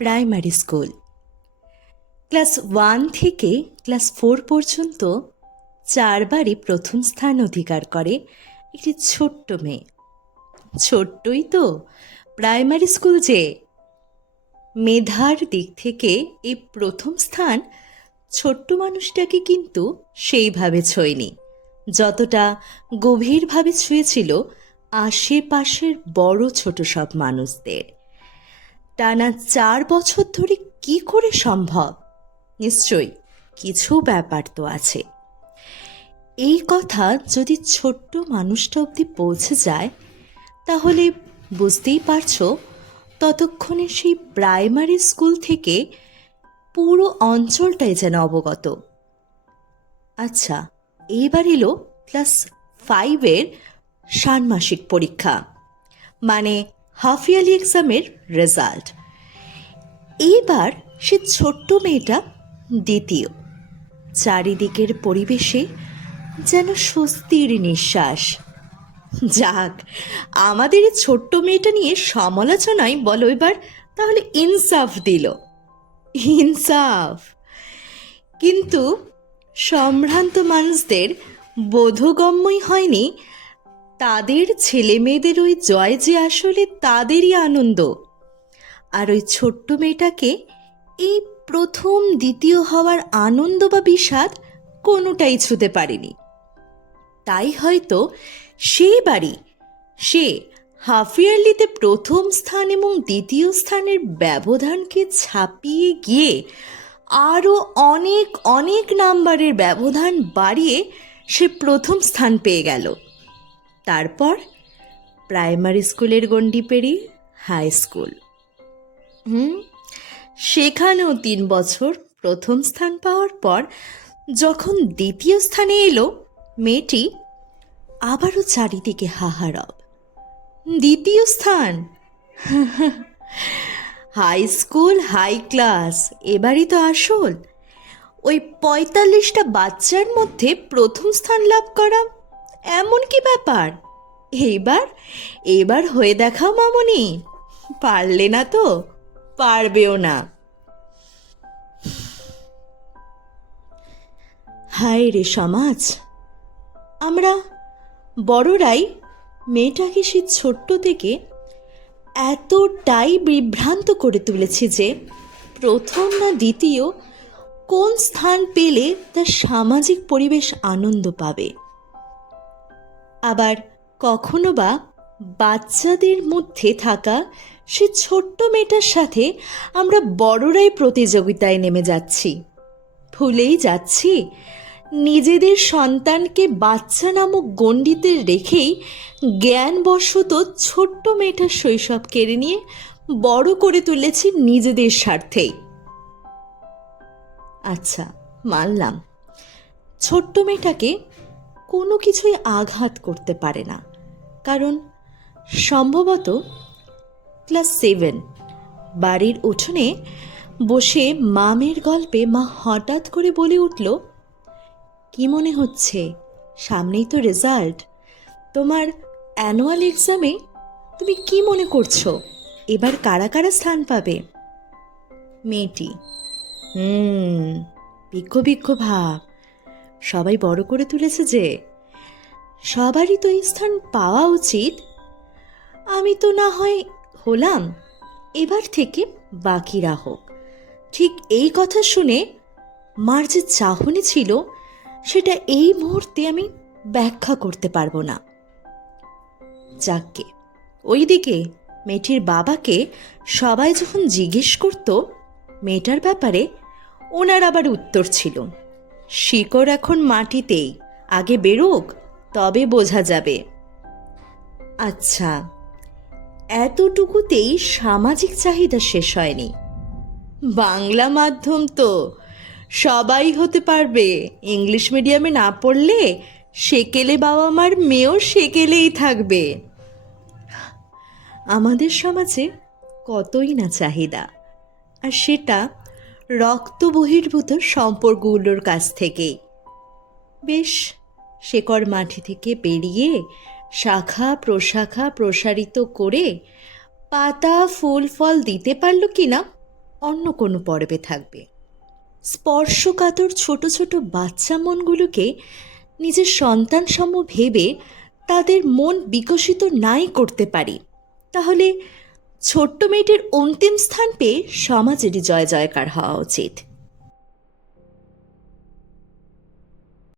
Primary school. Class 1 থেকে class 4 পর্যন্ত 4 বারই প্রথম স্থান অধিকার করে একটি ছোট্ট মেয়ে। ছোট্টই তো, প্রাইমারি স্কুল যে। মেধার দিক থেকে এই প্রথম স্থান ছোট্ট মানুষটাকে কিন্তু সেইভাবে ছোঁয়নি, যতটা গভীরভাবে ছুঁয়েছিল আশেপাশের বড় ছোট সব মানুষদের। টানা 4 বছর ধরে কি করে সম্ভব? নিশ্চয়ই কিছু ব্যাপার তো আছে। এই কথা যদি ছোট্ট মানুষটা অবধি পৌঁছে যায়, তাহলে বুঝতেই পারছো ততক্ষণে সেই প্রাইমারি স্কুল থেকে পুরো অঞ্চলটাই যেন অবগত। আচ্ছা, এইবার এলো ক্লাস 5-এর ষান্মাসিক পরীক্ষা, মানে হাফ ইয়ারলি এক্সামের রেজাল্ট। এইবার সে ছোট্ট মেয়েটা দ্বিতীয়। চারিদিকের পরিবেশে যেন স্বস্তির নিঃশ্বাস। যাক, আমাদের এই ছোট্ট মেয়েটা নিয়ে সমালোচনায় বলো এবার তাহলে ইনসাফ দিল। ইনসাফ। কিন্তু সম্ভ্রান্ত মানুষদের বোধগম্যই হয়নি তাদের ছেলে মেয়েদের ওই জয় যে আসলে তাদেরই আনন্দ। আর ওই ছোট্ট মেয়েটাকে এই প্রথম দ্বিতীয় হওয়ার আনন্দ বা বিষাদ কোনোটাই ছুঁতে পারেনি। তাই হয়তো সেই বাড়ি সে হাফ ইয়ারলিতে প্রথম স্থান এবং দ্বিতীয় স্থানের ব্যবধানকে ছাপিয়ে গিয়ে আরও অনেক অনেক নাম্বারের ব্যবধান বাড়িয়ে সে প্রথম স্থান পেয়ে গেল। তারপর প্রাইমারি স্কুলের গণ্ডি পেরিয়ে হাই স্কুল। সেখানেও 3 বছর প্রথম স্থান পাওয়ার পর যখন দ্বিতীয় স্থানে এলো মেয়েটি, আবারও চারিদিকে হাহারব। দ্বিতীয় স্থান! হাই স্কুল, হাই ক্লাস, এবারই তো আসল। ওই 45টা বাচ্চার মধ্যে প্রথম স্থান লাভ করা এমন কি ব্যাপার? এবার হয়ে দেখাও মামনি। পারলে না তো পারবেও না। হায় রে সমাজ, আমরা বড়রাই মেয়েটাকে সে ছোট্ট থেকে এতটাই বিভ্রান্ত করে তুলেছি যে প্রথম না দ্বিতীয় কোন স্থান পেলে তার সামাজিক পরিবেশ আনন্দ পাবে। আবার কখনো বা বাচ্চাদের মধ্যে থাকা সে ছোট্ট মেয়েটার সাথে আমরা বড়রাই প্রতিযোগিতায় নেমে যাচ্ছি, ভুলেই যাচ্ছি নিজেদের সন্তানকে বাচ্চা নামক গণ্ডিতে রেখেই জ্ঞানবশত ছোট্ট মেয়েটার শৈশব কেড়ে নিয়ে বড় করে তুলেছি নিজেদের স্বার্থেই। আচ্ছা, মানলাম ছোট্ট মেয়েটাকে কোনো কিছুই আঘাত করতে পারে না, কারণ সম্ভবত ক্লাস 7 বাড়ির উঠোনে বসে মামের গল্পে মা হঠাৎ করে বলে উঠল, কি মনে হচ্ছে? সামনেই তো রেজাল্ট। তোমার অ্যানুয়াল এক্সামে তুমি কি মনে করছো এবার কারা কারা স্থান পাবে? মেয়েটি ভিক্ষ ভিক্ষ ভাব। সবাই বড় করে তুলেছে যে, সবারই তো এই স্থান পাওয়া উচিত। আমি তো না হয় হলাম, এবার থেকে বাকিরা হোক। ঠিক এই কথা শুনে মার যে চাহনি ছিল সেটা এই মুহূর্তে আমি ব্যাখ্যা করতে পারবো না। যাকে ওইদিকে মেয়েটির বাবাকে সবাই যখন জিজ্ঞেস করত মেয়েটার ব্যাপারে, ওনার আবার উত্তর ছিল, শিকড় এখন মাটিতেই, আগে বেরোক তবে বোঝা যাবে। আচ্ছা, এতটুকুতেই সামাজিক চাহিদা শেষ হয়নি। বাংলা মাধ্যম তো সবাই হতে পারবে, ইংলিশ মিডিয়ামে না পড়লে সেকেলে বাবা মার মেয়েও সেকেলেই থাকবে। আমাদের সমাজে কতই না চাহিদা, আর সেটা রক্ত বহির্ভূত সম্পর্কগুলোর কাছ থেকেই। বেশ, শেকড় মাটি থেকে বেরিয়ে শাখা প্রশাখা প্রসারিত করে পাতা ফুল ফল দিতে পারল কি না অন্য কোনো পর্বে থাকবে। স্পর্শকাতর ছোট ছোট বাচ্চা মনগুলোকে নিজের সন্তানসম ভেবে তাদের মন বিকশিত নাই করতে পারি, তাহলে ছোট্ট মেয়েটির অন্তিম স্থান পেয়ে সমাজেরই জয় জয়কার হওয়া উচিত।